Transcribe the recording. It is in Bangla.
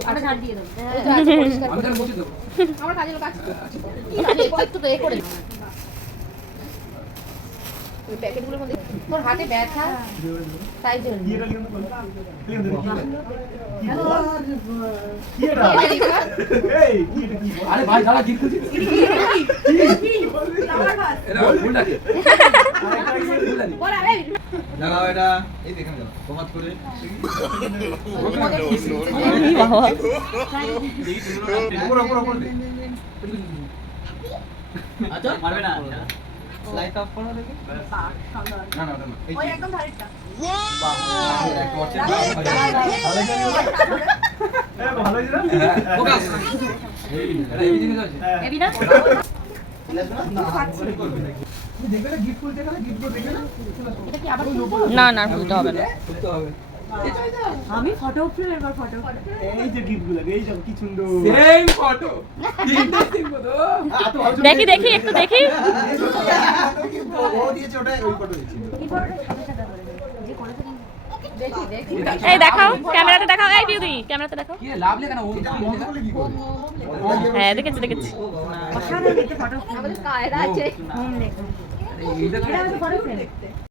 আমরা ঝাড় দিয়ে দেবো। আমার কাজের কাজ একটু তো এ করে ওই প্যাকেটগুলোর মধ্যে তোর হাতে ব্যথা তাই জন্য আরে ভাই দাঁড়া গিফট খুঁজি এটা ফুলটা কি লাগাও এটা এই দেখেন দাও প্রমাদ করে উপর আচ্ছা মারবে না লাইট অফ করো দেখি না না না ওই একদম ধারেরটা বাহ একটা ওয়াচ ভালো হইছে না ফোকাস এই এটা এই জিনিস আছে এবি না দেখবে না গিফট খুলতে গেলে গিফট দেখবে না এটা কি আবার না না খুলতে হবে না খুলতে হবে আমি ফটো উঠলে এবার ফটো এই যে গিফটগুলো এই যে কি সুন্দর সেম ফটো ইন্টারেস্টিং ফটো দেখি দেখি একটু দেখি ও দিয়েছে ওটা ওই ফটো দিয়েছে কি ফটোটা সাদা সাদা করে যে করে দেখি দেখি এই দেখাও ক্যামেরাতে দেখাও এই দিদি ক্যামেরাতে দেখাও কি লাভ লেখা না ও বন্ধ করলে কি করবে হ্যাঁ দেখেছি দেখেছি অসাধারণ একটা ফটো আমাদের কায়রা আছে হোম লেখা এইটা এটা ফটো ফ্রেম